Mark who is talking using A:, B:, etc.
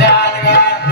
A: राजा